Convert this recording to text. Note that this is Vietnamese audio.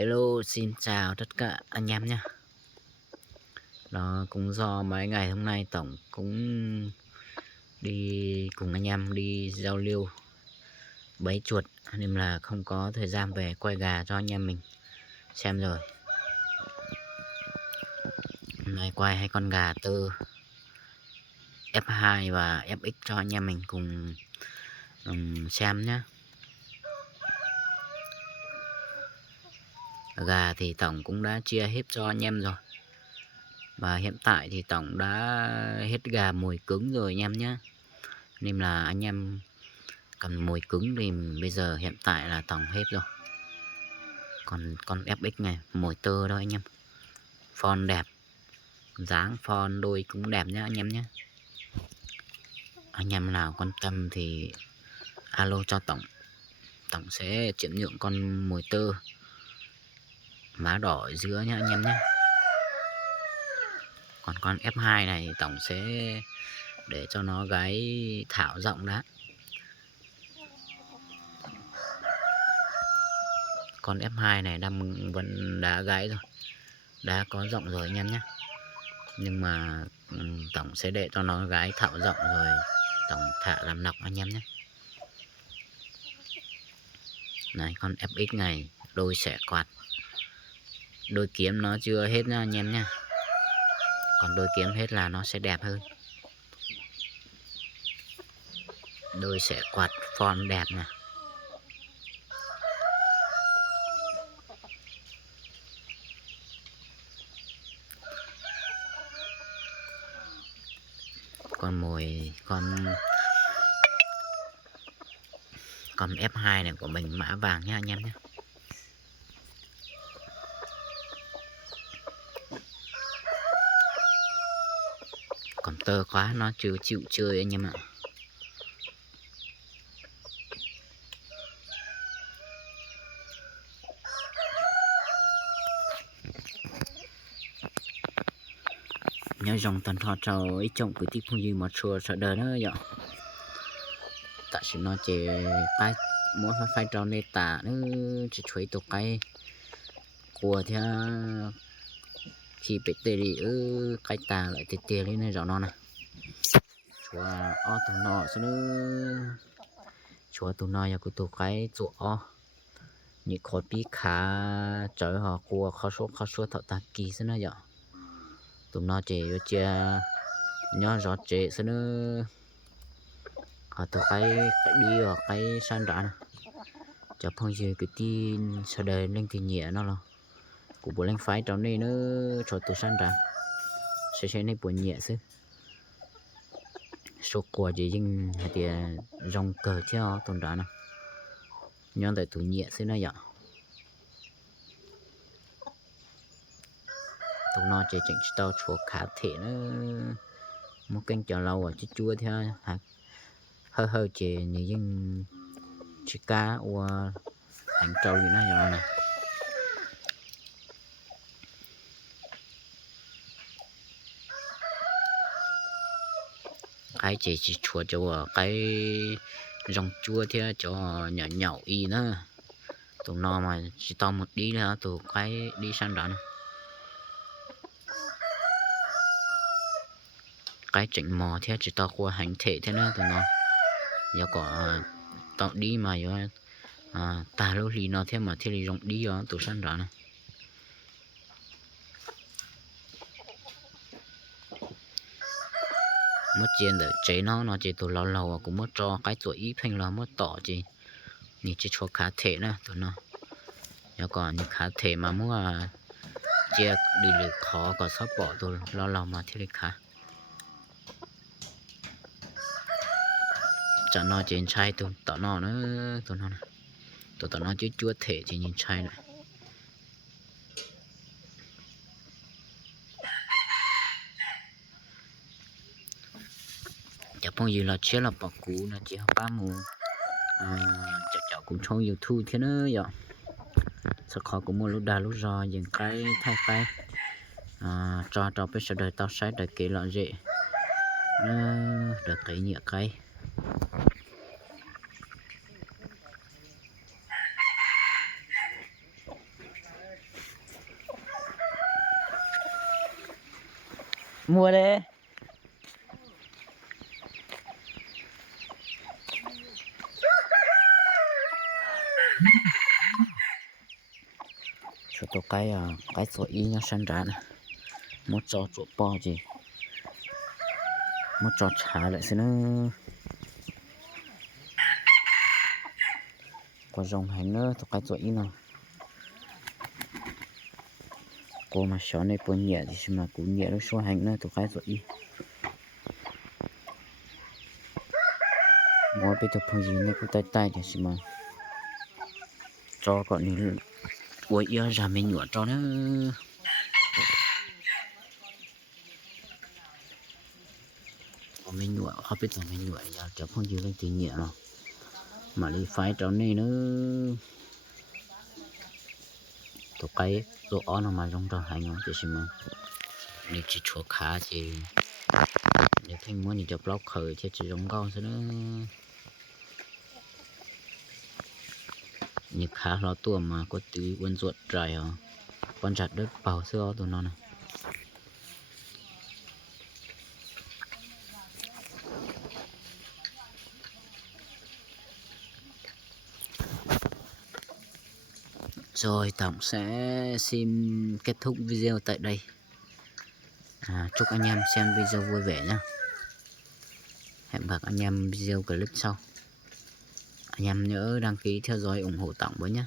Hello, xin chào tất cả anh em nhé. Nó cũng do mấy ngày hôm nay Tổng cũng đi cùng anh em đi giao lưu bẫy chuột nên là không có thời gian về quay gà cho anh em mình xem rồi. Hôm nay quay hai con gà tơ F2 và FX cho anh em mình cùng xem nhé. Gà thì Tổng cũng đã chia hết cho anh em rồi. Và hiện tại thì Tổng đã hết gà mồi cứng rồi anh em nhé. Nên là anh em cần mồi cứng thì bây giờ hiện tại là Tổng hết rồi. Còn con FX này mồi tơ đó anh em. Phon đẹp, dáng phon đôi cũng đẹp nhá anh em nhé. Anh em nào quan tâm thì alo cho Tổng. Tổng sẽ chuyển nhượng con mồi tơ má đỏ ở giữa nhá anh em nhé. Còn con F2 này Tổng sẽ để cho nó gáy thảo rộng đã. Con F2 này vẫn đã gáy rồi, đã có rộng rồi anh em nhé. Nhưng mà Tổng sẽ để cho nó gáy thạo rộng rồi Tổng thả làm nọc anh em nhé. Này con FX này đôi xẻ quạt, đôi kiếm nó chưa hết nha anh em nhé. Còn đôi kiếm hết là nó sẽ đẹp hơn. Đôi xẻ quạt form đẹp nè. Con mồi con F2 này của mình mã vàng nha anh em nhé. Còn tơ quá nó chưa chịu chơi anh em ạ. Nhớ dòng tần thọ trâu ấy trông cứ tiếp không gì mà sợ đời nữa vậy. Tại sao nó chỉ cái mỗi phải trâu nê tả nữa chỉ chuối tổ cái của theo khi bị tê đi cái tà lại tê tê lên này rõ nó này. Chúa o tụ nọ sao nữa. Chúa tụ nọ ya cứ tụ cái chỗ o nhị khói bí khá trời họ của khó số thọ ta kỳ sao nữa vậy. Tụ nọ chỉ chia nhớ rõ chế sao nữa. Họ tụ cái đi ở cái san rã này. Chả phong gì cái tin sau đời lên thì nhẹ nó là của bộ lên phái trong này nữa cho tụ san rã sẽ này bộ nhẹ chứ. Số của chỉ dinh thì dòng cờ theo tồn đó nè nhon tại tụ nhẹ xí nó vậy. Tụ nó chỉ chỉnh tao chuột khá thể nó một kênh chờ lâu rồi chứ chua theo hả hơi hơi chỉ như dinh chỉ cá và hành trâu gì nó vậy nè. Cái chỉ chuột cho cái dòng chua theo cho nhỏ nhỏ y nữa. Tụ nó mà chỉ to một đi nữa tụ cái đi sang đó nè. Cái chỉnh mò theo chỉ to qua hành thể thế nữa tụi nó giờ có tạo đi mà giờ ta lô lì nó theo mà theo lì rộng đi đó tụi săn đó này. Mất tiền để chế nó chỉ tụi lâu lâu cũng mất cho cái tuổi ít thành là mất tỏ gì nhìn chỉ cho cá thể nữa tụi nó giờ còn những cá thể mà muốn chia đi được khó có sắp bỏ tụi lâu lâu mà theo đi cá chả nó trên chai tụi tỏ nó nữa tụi nó này tụi nó chứ chúa thể chỉ nhìn chai này. Chả phong gì là chế là bỏ cũ là chỉ học ba mùa cháu cũng cho YouTube thế nữa vậy. Sao khó cũng mua lúc đà lúc rò những cái thay cái cho bây giờ đời tao sai đời kỹ lọ dễ đời cái nhựa cái mua đấy. Cho tôi cái sổ y nó săn ra nè, một trò chuột bò gì, một trò trả lại xem nó có dòng hành nữa, tôi cái sổ y nào, cô mà xóa này bún nhẹ thì xem mà cũng nhẹ nó số hành nữa, tôi cái sổ y, mỗi bây giờ phong gì này cũng tay tay thì xem mà cho còn đi ui yêu ra mình nhựa cho nó mình nhựa họ biết là mình nhựa giờ cho phong gì lên tiền nhẹ nào mà đi phải cho này nữa tụi cái tụi ó nó mà trong trò hành nó thì xem mà nếu chỉ chuột khá thì nếu thành muốn thì cho block khởi thì chỉ giống con thế nữa như khá lo tua mà có tí quân ruột trời à con chặt đất bảo xưa tụi nó này rồi tổng sẽ xin kết thúc video tại đây. Chúc anh em xem video vui vẻ nhé. Hẹn gặp anh em video clip sau. Anh em nhớ đăng ký theo dõi ủng hộ Tổng với nhé.